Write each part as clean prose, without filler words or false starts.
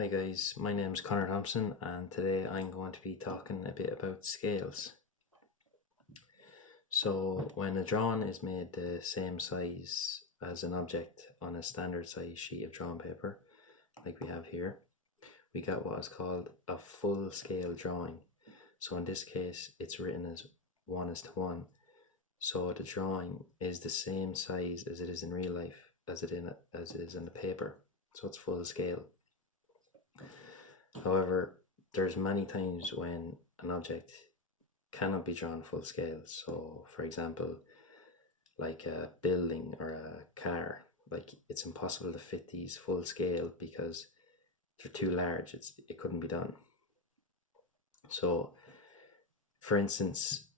Hi guys, my name is Conor Thomson and today I'm going to be talking a bit about scales. So when a drawing is made the same size as an object on a standard size sheet of drawing paper, like we have here, we got what is called a full scale drawing. So in this case it's written as 1:1. So the drawing is the same size as it is in real life as it is in the paper. So it's full scale. However, there's many times when an object cannot be drawn full scale. So for example, like a building or a car, like it's impossible to fit these full scale because they're too large. It couldn't be done. So for instance,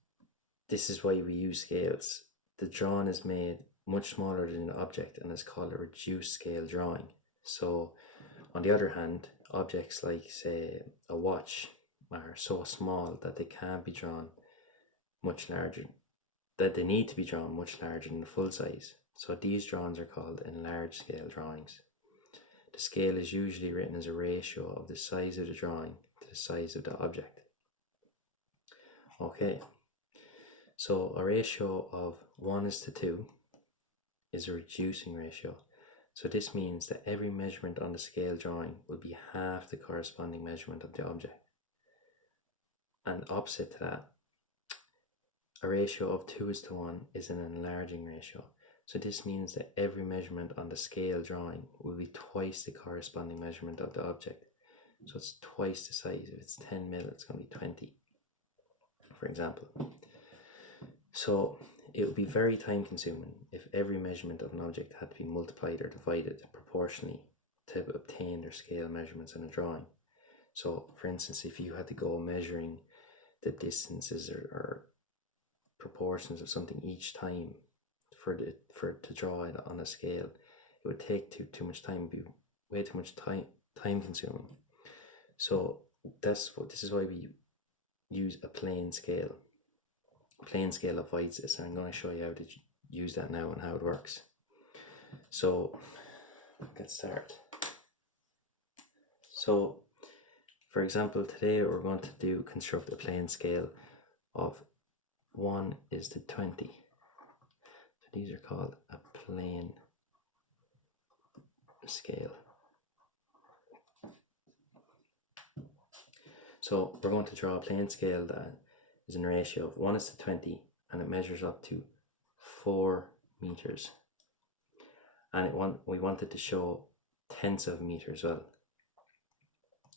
this is why we use scales. The drawing is made much smaller than the object and is called a reduced scale drawing. So on the other hand, objects like say a watch are so small that they can't be drawn much larger, that they need to be drawn much larger than the full size. So these drawings are called enlarged scale drawings. The scale is usually written as a ratio of the size of the drawing to the size of the object. Okay, so a ratio of 1:2 is a reducing ratio. So this means that every measurement on the scale drawing will be half the corresponding measurement of the object. And opposite to that, a ratio of 2:1 is an enlarging ratio. So this means that every measurement on the scale drawing will be twice the corresponding measurement of the object. So it's twice the size. If it's 10 mil, it's going to be 20, for example. So it would be very time consuming if every measurement of an object had to be multiplied or divided proportionally to obtain their scale measurements in a drawing. So for instance, if you had to go measuring the distances or proportions of something each time to draw it on a scale, it would take too much time, be way too much time consuming. So this is why we use a plain scale. Plain scale avoids this, and I'm going to show you how to use that now and how it works. So let's start. So for example, today we're going to construct a plain scale of 1:20. So these are called a plain scale. So we're going to draw a plain scale that is in a ratio of 1:20 and it measures up to 4 meters. And we wanted to show tenths of a meter as well.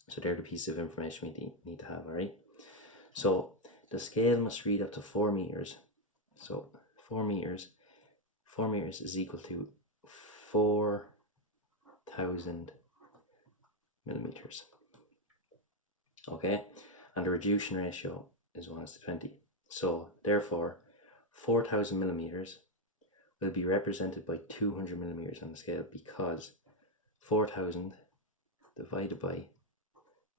So they're the pieces of information we need to have, alright? So the scale must read up to 4 meters. So 4 meters is equal to 4,000 millimeters. Okay, and the reduction ratio is 1:20. So therefore 4,000 millimeters will be represented by 200 millimeters on the scale, because 4,000 divided by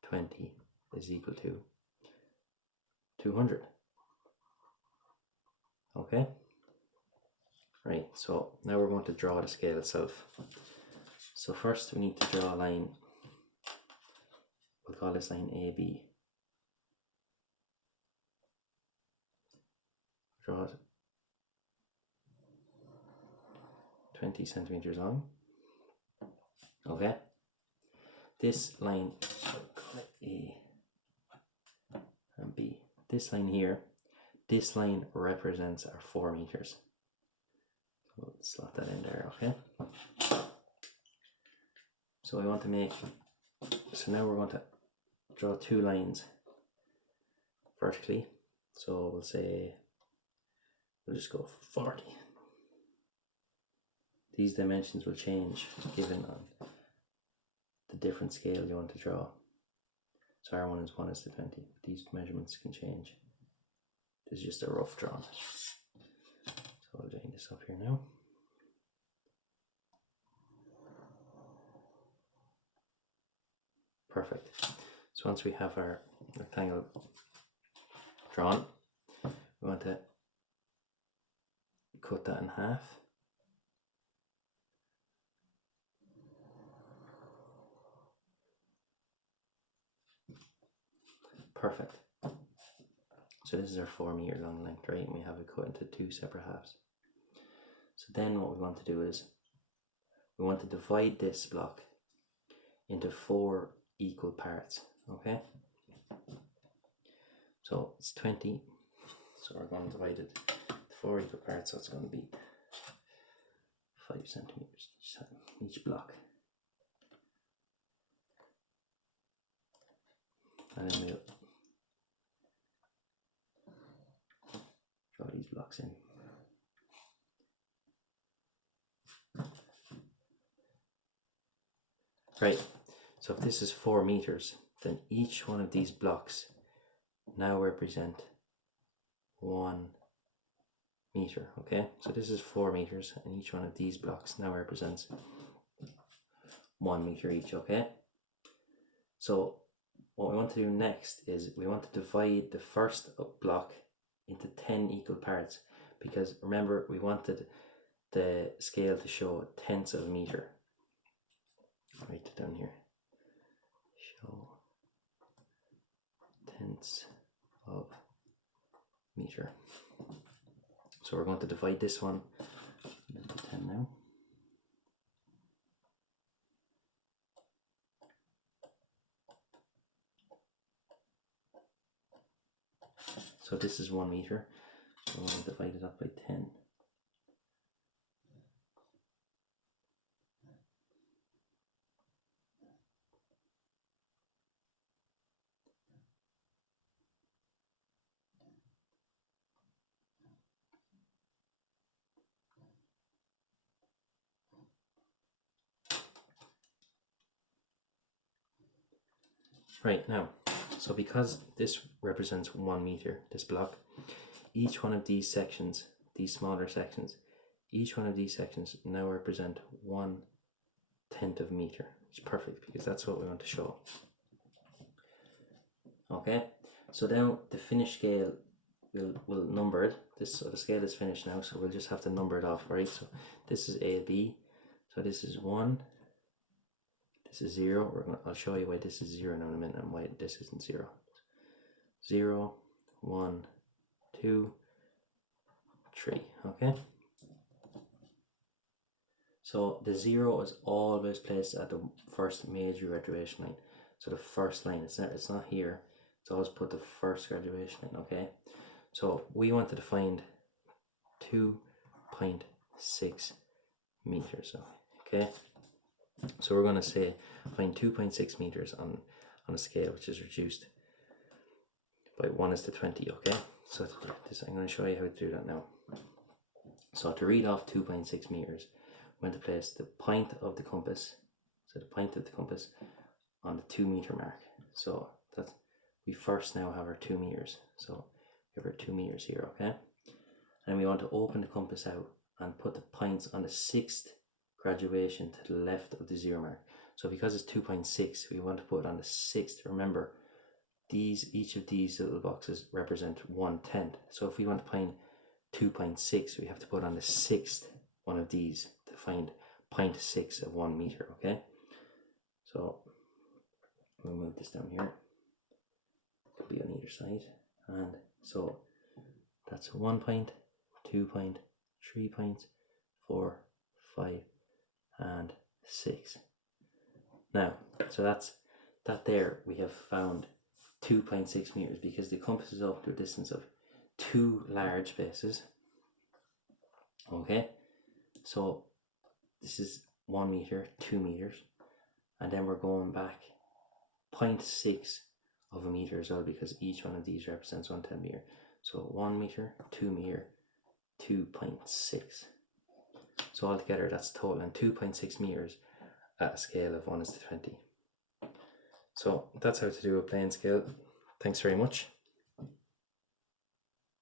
20 is equal to 200. Okay, right, so now we're going to draw the scale itself. So first we need to draw a line. We'll call this line AB. Draw it 20 centimeters long. Okay, this line, call it A and B. This line here, this line represents our 4 meters. We'll slot that in there, okay? So we want to make, so now we're going to draw 2 lines vertically. So we'll say, we'll just go for 40. These dimensions will change given on the different scale you want to draw. So our one is 1:20. These measurements can change. This is just a rough drawing. So I'll join this up here now. Perfect. So once we have our rectangle drawn, we want to cut that in half. Perfect. So this is our 4 meter long length, right? And we have it cut into 2 separate halves. So then what we want to do is we want to divide this block into 4 equal parts, okay? So it's 20, so we're going to divide it into 4 equal parts, so it's going to be 5 centimeters each block. And then we'll draw these blocks in. Right, so if this is 4 meters, then each one of these blocks now represent 1 meter, okay? So this is 4 meters, and each one of these blocks now represents 1 meter each, okay? So what we want to do next is we want to divide the first block into 10 equal parts, because remember we wanted the scale to show tenths of a meter. I'll write it down here. Show tenths of meter. So we're going to divide this one into 10 now. So this is 1 meter. So I'm going to divide it up by 10. Right, now, so because this represents 1 meter, this block, each one of these sections, these smaller sections, each one of these sections now represent 1/10 of a meter. It's perfect because that's what we want to show. Okay, so now the finished scale, we'll number it. So the scale is finished now, so we'll just have to number it off, right? So this is A, B, so this is 1, this is 0. I'll show you why this is 0 now in a minute and why this isn't 0. 0, 1, 2, 3, okay? So the 0 is always placed at the first major graduation line. So the first line, it's not here, it's always put the first graduation line, okay? So we wanted to find 2.6 meters, okay? So we're going to say find 2.6 meters on a scale which is reduced by 1:20, okay? So I'm going to show you how to do that now. So to read off 2.6 meters, I'm going to place the point of the compass, so the point of the compass on the 2 meter mark. So that's, we first now have our 2 meters. So we have our 2 meters here, okay? And we want to open the compass out and put the points on the 6th graduation to the left of the 0 mark. So because it's 2.6, we want to put it on the 6th. Remember, each of these little boxes represent 1/10. So if we want to find 2.6, we have to put on the 6th one of these to find 0.6 of 1 meter, okay? So we'll move this down here. It could be on either side. And so that's 1 point, 2 point, 3 points, 4, 5, and 6. Now, so that there we have found 2.6 meters because the compass is up to a distance of 2 large spaces. Okay, so this is 1 meter, 2 meters, and then we're going back 0.6 of a meter as well because each one of these represents 1/10 meter. So 1 meter, 2 meter, 2.6. So altogether that's total and 2.6 meters at a scale of 1:20. So that's how to do a plane scale. Thanks very much.